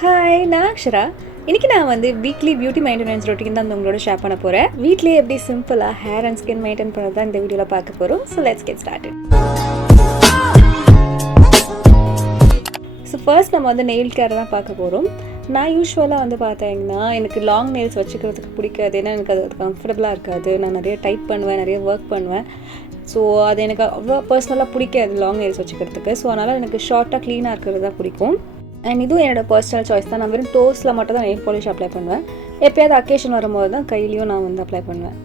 Hi, நான் அக்ஷரா. இன்றைக்கி நான் வந்து வீக்லி பியூட்டி மெயின்டெனன்ஸ் ரொட்டீன் தான் உங்களோட ஷேர் பண்ண போகிறேன். வீட்லேயே எப்படி சிம்பிளாக ஹேர் அண்ட் ஸ்கின் மெயின்டைன் பண்ணுறது தான் இந்த வீடியோவில் பார்க்க போகிறோம். So let's get started. So first நம்ம வந்து நெயில் கேர் தான் பார்க்க போகிறோம். நான் யூஸ்வலாக வந்து பார்த்தீங்கன்னா எனக்கு லாங் நெயில்ஸ் வச்சுக்கிறதுக்கு பிடிக்காது. ஏன்னா எனக்கு அது கம்ஃபர்டபுளாக இருக்காது. நான் நிறைய டைப் பண்ணுவேன், நிறைய ஒர்க் பண்ணுவேன். ஸோ அது எனக்கு அவ்வளோ பர்சனலாக பிடிக்காது லாங் நெயில்ஸ் வச்சுக்கிறதுக்கு. ஸோ அதனால் எனக்கு ஷார்ட்டாக க்ளீனாக இருக்கிறது தான் பிடிக்கும். அண்ட் இதுவும் என்னோடய பர்சனல் சாய்ஸ் தான். நான் வெறும் டோஸில் மட்டும் தான் நெயில் பாலிஷ் அப்ளை பண்ணுவேன். எப்போயாவது அக்கேஷன் வரும்போது தான் கையிலையும் நான் வந்து அப்ளை பண்ணுவேன்.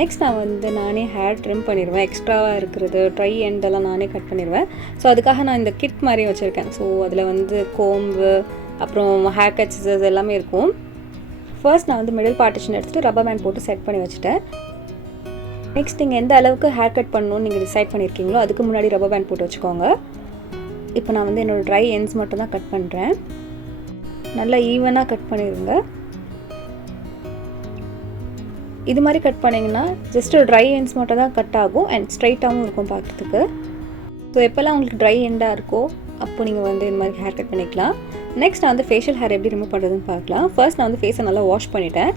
நெக்ஸ்ட் நான் வந்து நானே ஹேர் ட்ரிம் பண்ணிடுவேன். எக்ஸ்ட்ராவாக இருக்கிறது ட்ரை எண்டெல்லாம் நானே கட் பண்ணிடுவேன். ஸோ அதுக்காக நான் இந்த கிட் மாதிரி வச்சுருக்கேன். ஸோ அதில் வந்து கோம்பு, அப்புறம் ஹேர் கட் சிசர்ஸ் எல்லாமே இருக்கும். ஃபர்ஸ்ட் நான் வந்து மிடில் பார்ட்டிஷன் எடுத்துகிட்டு ரப்பர் பேண்ட் போட்டு செட் பண்ணி வச்சுட்டேன். நெக்ஸ்ட் நீங்கள் எந்த அளவுக்கு ஹேர் கட் பண்ணணும்னு நீங்கள் டிசைட் பண்ணியிருக்கீங்களோ அதுக்கு முன்னாடி ரப்பர் பேண்ட் போட்டு வச்சுக்கோங்க. இப்போ நான் வந்து என்னோடய ட்ரை எண்ட்ஸ் மட்டும் தான் கட் பண்ணுறேன். நல்லா ஈவனாக கட் பண்ணிடுங்க. இது மாதிரி கட் பண்ணிங்கன்னா ஜஸ்ட் ட்ரை எண்ட்ஸ் மட்டும் தான் கட் ஆகும் அண்ட் ஸ்ட்ரைட்டாகவும் இருக்கும் பார்க்குறதுக்கு. ஸோ எப்போல்லாம் உங்களுக்கு ட்ரை எண்டாக இருக்கோ அப்போ நீங்கள் வந்து இந்த மாதிரி ஹேர் கட் பண்ணிக்கலாம். நெக்ஸ்ட் நான் வந்து ஃபேஷியல் ஹேர் எப்படி ரிமூவ் பண்ணுறதுன்னு பார்க்கலாம். ஃபர்ஸ்ட் நான் வந்து ஃபேஸை நல்லா வாஷ் பண்ணிவிட்டேன்.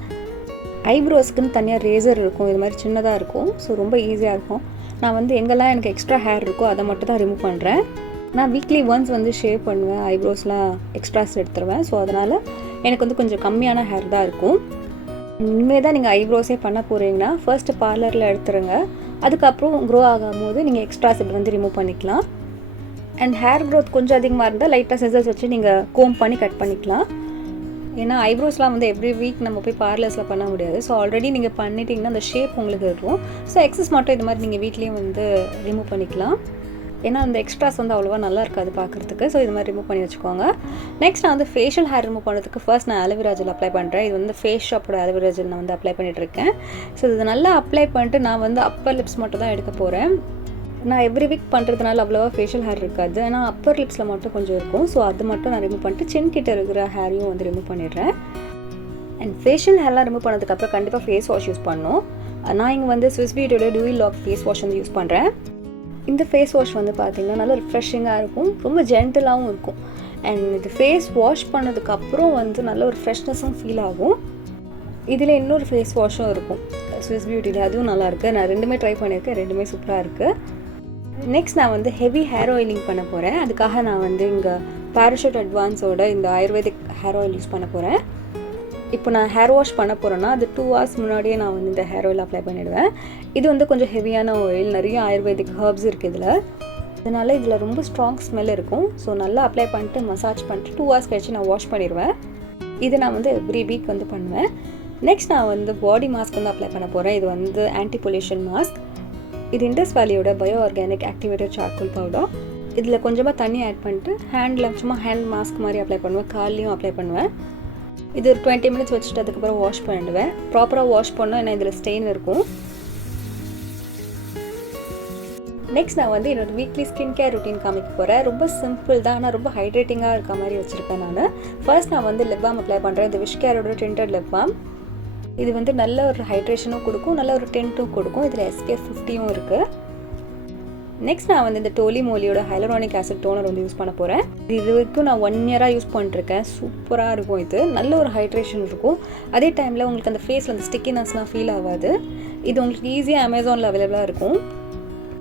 ஐப்ரோஸ்க்குன்னு தனியாக ரேசர் இருக்கும். இது மாதிரி சின்னதாக இருக்கும். ஸோ ரொம்ப ஈஸியாக இருக்கும். நான் வந்து எங்கெல்லாம் எனக்கு எக்ஸ்ட்ரா ஹேர் இருக்கோ அதை மட்டும் தான் ரிமூவ் பண்ணுறேன். நான் வீக்லி ஒன்ஸ் வந்து ஷேவ் பண்ணுவேன். ஐப்ரோஸ்லாம் எக்ஸ்ட்ராஸ் எடுத்துருவேன். ஸோ அதனால் எனக்கு வந்து கொஞ்சம் கம்மியான ஹேர் தான் இருக்கும். இனிமேல் தான் நீங்கள் ஐப்ரோஸே பண்ண போகிறீங்கன்னா ஃபர்ஸ்ட்டு பார்லரில் எடுத்துருங்க. அதுக்கப்புறம் க்ரோ ஆகும்போது நீங்கள் எக்ஸ்ட்ராஸ் இது வந்து ரிமூவ் பண்ணிக்கலாம். அண்ட் ஹேர் க்ரோத் கொஞ்சம் அதிகமாக இருந்தால் லைட்டாக சிசர்ஸ் வச்சு நீங்கள் கோம் பண்ணி கட் பண்ணிக்கலாம். ஏன்னா ஐப்ரோஸ்லாம் வந்து எவ்ரி வீக் நம்ம போய் பார்லர்ஸில் பண்ண முடியாது. ஸோ ஆல்ரெடி நீங்கள் பண்ணிட்டீங்கன்னா அந்த ஷேப் உங்களுக்கு இருக்கும். ஸோ எக்ஸஸ் மட்டும் இது மாதிரி நீங்கள் வீட்லேயும் வந்து ரிமூவ் பண்ணிக்கலாம். ஏன்னா அந்த எக்ஸ்ட்ராஸ் வந்து அவ்வளோவா நல்லா இருக்காது பார்க்குறதுக்கு. ஸோ இது மாதிரி ரிமூவ் பண்ணி வச்சுக்கோங்க. நெக்ஸ்ட் நான் வந்து ஃபேஷியல் ஹேர் ரிமூவ் பண்ணுறதுக்கு ஃபர்ஸ்ட் நான் அலோவேரா ஜெல் அப்ளை பண்ணுறேன். இது வந்து ஃபேஸ் ஷாப்போட அலோவேரா ஜெல் நான் வந்து அப்ளை பண்ணிகிட்ருக்கேன். ஸோ இது நல்லா அப்ளை பண்ணிட்டு நான் வந்து அப்பர் லிப்ஸ் மட்டும் தான் எடுக்க போகிறேன். நான் எவ்ரி வீக் பண்ணுறதுனால அவ்வளோவா ஃபேஷியல் ஹேர் இருக்காது. ஆனால் அப்பர் லிப்ஸில் மட்டும் கொஞ்சம் இருக்கும். ஸோ அது மட்டும் நான் ரிமூவ் பண்ணிட்டு சின் கிட்ட இருக்கிற ஹேரையும் வந்து ரிமூவ் பண்ணிடுறேன். அண்ட் ஃபேஷியல் ஹேர்லாம் ரிமூவ் பண்ணதுக்கப்புறம் கண்டிப்பாக ஃபேஸ் வாஷ் யூஸ் பண்ணணும். நான் இங்கே வந்து ஸ்விஸ் பியூட்டியோட டூயில் லாக் ஃபேஸ் வாஷ் வந்து யூஸ் பண்ணுறேன். இந்த ஃபேஸ் வாஷ் வந்து பார்த்திங்கன்னா நல்லா ரிஃப்ரெஷிங்காக இருக்கும். ரொம்ப ஜென்டிலாகவும் இருக்கும். அண்ட் இது ஃபேஸ் வாஷ் பண்ணதுக்கப்புறம் வந்து நல்ல ஒரு ஃப்ரெஷ்னஸும் ஃபீல் ஆகும். இதில் இன்னொரு ஃபேஸ் வாஷும் இருக்கும் ஸ்விஸ் பியூட்டியில். அதுவும் நல்லாயிருக்கு. நான் ரெண்டுமே ட்ரை பண்ணியிருக்கேன். ரெண்டுமே சூப்பராக இருக்குது. நெக்ஸ்ட் நான் வந்து ஹெவி ஹேர் ஆயிலிங் பண்ண போகிறேன். அதுக்காக நான் வந்து இங்கே பேராஷூட் அட்வான்ஸோட இந்த ஆயுர்வேதிக் ஹேர் ஆயில் யூஸ் பண்ண போகிறேன். இப்போ நான் ஹேர் வாஷ் பண்ண போகிறேன்னா அது 2 hours முன்னாடியே நான் வந்து இந்த ஹேர் ஆயில் அப்ளை பண்ணிவிடுவேன். இது வந்து கொஞ்சம் ஹெவியான ஆயில். நிறைய ஆயுர்வேதிக் ஹர்ப்ஸ் இருக்குது இதில். அதனால் இதில் ரொம்ப ஸ்ட்ராங் ஸ்மெல் இருக்கும். ஸோ நல்லா அப்ளை பண்ணிட்டு மசாஜ் பண்ணிட்டு 2 hours கழிச்சு நான் வாஷ் பண்ணிடுவேன். இது நான் வந்து எவ்ரி வீக் வந்து பண்ணுவேன். நெக்ஸ்ட் நான் வந்து பாடி மாஸ்க் வந்து அப்ளை பண்ண போகிறேன். இது வந்து ஆன்டி பொல்யூஷன் மாஸ்க். இது இண்டஸ் வேலியோட bio organic activated charcoal powder. இதில் கொஞ்சமாக தண்ணி ஆட் பண்ணிட்டு ஹேண்டில் சும்மா ஹேண்ட் மாஸ்க் மாதிரி அப்ளை பண்ணுவேன். கால்லையும் அப்ளை பண்ணுவேன். இது ஒரு 20 minutes வச்சுட்டு அதுக்கப்புறம் வாஷ் பண்ணிடுவேன். ப்ராப்பராக வாஷ் பண்ணோம். ஏன்னா இதில் ஸ்டெயின் இருக்கும். நெக்ஸ்ட் நான் வந்து என்னோடய வீக்லி ஸ்கின் கேர் ரொட்டீன் காமிக்க போகிறேன். ரொம்ப சிம்பிள் தான். ஆனால் ரொம்ப ஹைட்ரேட்டிங்காக இருக்க மாதிரி வச்சுருக்கேன் நான். ஃபர்ஸ்ட் நான் வந்து லிப் பாம் அப்ளை பண்ணுறேன். இந்த விஷ் கேரோட டிண்டட் லிப் பாம். இது வந்து நல்ல ஒரு ஹைட்ரேஷனும் கொடுக்கும், நல்ல ஒரு டென்ட்டும் கொடுக்கும். இதில் SPF 50 இருக்குது. நெக்ஸ்ட் நான் வந்து இந்த டோலி மோலியோட ஹைலரானிக் ஆசிட் டோனர் வந்து யூஸ் பண்ண போகிறேன். இது வரைக்கும் நான் 1 year யூஸ் பண்ணிருக்கேன். சூப்பராக இருக்கும். இது நல்ல ஒரு ஹைட்ரேஷன் இருக்கும். அதே டைமில் உங்களுக்கு அந்த ஃபேஸில் அந்த ஸ்டிக்கினஸ்லாம் ஃபீல் ஆகாது. இது உங்களுக்கு ஈஸியாக அமேசானில் அவைலபிளாக இருக்கும்.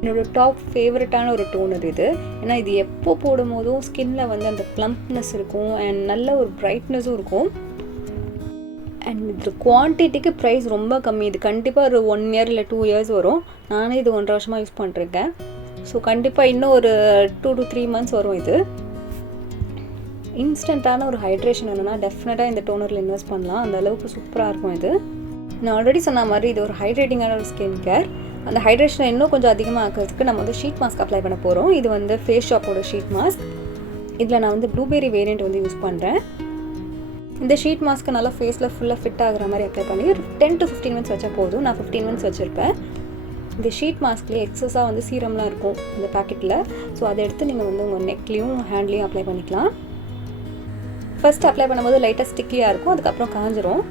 என்னோடய டாப் ஃபேவரட்டான ஒரு டோனர் இது. ஏன்னா இது எப்போ போடும் போதும் ஸ்கின்ல வந்து அந்த ப்ளம்ப்னஸ் இருக்கும் அண்ட் நல்ல ஒரு பிரைட்னஸும் இருக்கும். அண்ட் இது குவான்டிட்டிக்கு ப்ரைஸ் ரொம்ப கம்மி. இது கண்டிப்பாக ஒரு 1 year இல்லை 2 years வரும். நானே இது 1.5 வருஷமாக யூஸ் பண்ணிருக்கேன். ஸோ கண்டிப்பாக இன்னும் ஒரு 2 to 3 months வரும். இது இன்ஸ்டண்ட்டான ஒரு ஹைட்ரேஷன் வேணும்னா டெஃபினட்டாக இந்த டோனரில் இன்வெஸ்ட் பண்ணலாம். அந்த அளவுக்கு சூப்பராக இருக்கும் இது. நான் ஆல்ரெடி சொன்ன மாதிரி இது ஒரு ஹைட்ரேட்டிங்கான ஒரு ஸ்கின் கேர். அந்த ஹைட்ரேஷனை இன்னும் கொஞ்சம் அதிகமாக ஆக்கிறதுக்கு நம்ம வந்து ஷீட் மாஸ்க் அப்ளை பண்ண போகிறோம். இது வந்து ஃபேஸ் ஷாப்போட ஷீட் மாஸ்க். இதில் நான் வந்து ப்ளூபெரி வேரியண்ட் வந்து யூஸ் பண்ணுறேன். இந்த ஷீட் மாஸ்க்கு நல்லா ஃபேஸில் ஃபுல்லாக ஃபிட் ஆகிற மாதிரி அப்ளை பண்ணி 10 to 15 minutes வச்சா போதும். நான் 15 minutes வச்சுருப்பேன். இந்த ஷீட் மாஸ்க்லேயே எக்ஸஸாக வந்து சீரம்லாம் இருக்கும் இந்த பேக்கெட்டில். ஸோ அதை எடுத்து நீங்கள் வந்து உங்கள் நெக்லேயும் ஹேண்ட்லேயும் அப்ளை பண்ணிக்கலாம். ஃபஸ்ட் அப்ளை பண்ணும்போது லைட்டாக ஸ்டிக்கியாக இருக்கும். அதுக்கப்புறம் காஞ்சிரும்.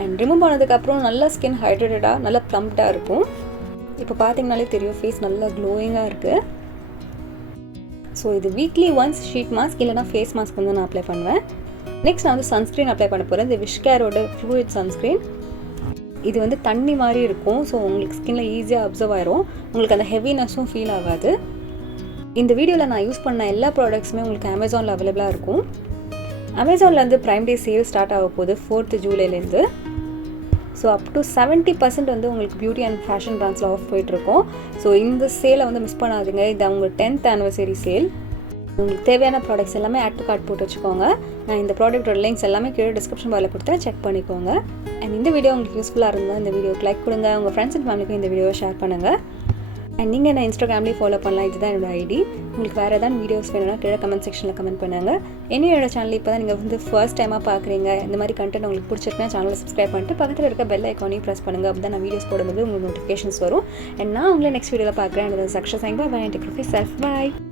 அண்ட் ரிமூவ் பண்ணதுக்கப்புறம் நல்லா ஸ்கின் ஹைட்ரேட்டடாக நல்லா ப்ளம்ப்டாக இருக்கும். இப்போ பார்த்தீங்கனாலே தெரியும் ஃபேஸ் நல்லா க்ளோயிங்காக இருக்குது. ஸோ இது வீக்லி ஒன்ஸ் ஷீட் மாஸ்க் இல்லைனா ஃபேஸ் மாஸ்க் வந்து நான் அப்ளை பண்ணுவேன். நெக்ஸ்ட் நான் வந்து சன்ஸ்க்ரீன் அப்ளை பண்ண போகிறேன். இந்த விஷ்கேரோட ஃப்ளூயிட் சன்ஸ்க்ரீன். இது வந்து தண்ணி மாதிரி இருக்கும். ஸோ உங்களுக்கு ஸ்கின்ல ஈஸியாக அப்சர்வ் ஆயிரும். உங்களுக்கு அந்த ஹெவினஸும் ஃபீல் ஆகாது. இந்த வீடியோவில் நான் யூஸ் பண்ண எல்லா ப்ராடக்ட்ஸுமே உங்களுக்கு அமேசானில் அவைலபிளாக இருக்கும். அமேசானில் வந்து ப்ரைம் டே சேல் ஸ்டார்ட் ஆக போகுது 4th ஜூலைலேருந்து. ஸோ அப் டு 70% வந்து உங்களுக்கு பியூட்டி அண்ட் ஃபேஷன் பிராண்ட்ஸில் ஆஃப் போயிட்டுருக்கோம். ஸோ இந்த சேலை வந்து மிஸ் பண்ணாதீங்க. இது அவங்க 10th anniversary சேல். உங்களுக்கு தேவையான ப்ராடக்ட்ஸ் எல்லாமே ஆட் டு கார்ட் போட்டு வச்சுக்கோங்க. நான் இந்த ப்ராடக்ட்டோட லிங்க்ஸ் எல்லாமே கீழே டிஸ்கிரிப்ஷன் பாரில் கொடுத்தேன், செக் பண்ணிக்கோங்க. அண்ட் இந்த வீடியோ உங்களுக்கு யூஸ்ஃபுல்லாக இருந்தால் இந்த வீடியோக்கு லைக் கொடுங்க. உங்கள் ஃப்ரெண்ட்ஸ் அண்ட் ஃபேமிலிக்கும் இந்த வீடியோவை ஷேர் பண்ணுங்கள். அண்ட் நீங்கள் என்ன இன்ஸ்டாகிராம்லேயும் ஃபாலோ பண்ணலாம். இதுதான் என்னோட ஐடி. உங்களுக்கு வேறு ஏதாவது வீடியோஸ் வேணும்னா கீழே கமெண்ட் செக்ஷனில் கமெண்ட் பண்ணுங்கள். என்னோட சேனல் இப்போ தான் நீங்கள் வந்து ஃபர்ஸ்ட் டைமாக பார்க்குறீங்க, இந்த மாதிரி கண்டென்ட் உங்களுக்கு பிடிச்சிருக்குன்னா சேனலை சப்ஸ்கிரைப் பண்ணிட்டு பக்கத்தில் இருக்க பெல் ஐக்கானையும் ப்ரெஸ் பண்ணுங்கள். அப்படி தான் நான் வீடியோஸ் போடும்போது உங்களுக்கு நோட்டிஃபிகேஷன்ஸ் வரும். அண்ட் நான் உங்களை நெக்ஸ்ட் வீடியோவில் பார்க்குறேன். சக்ஸஸ் ஆகிங்க. Bye. Take care of yourself. By.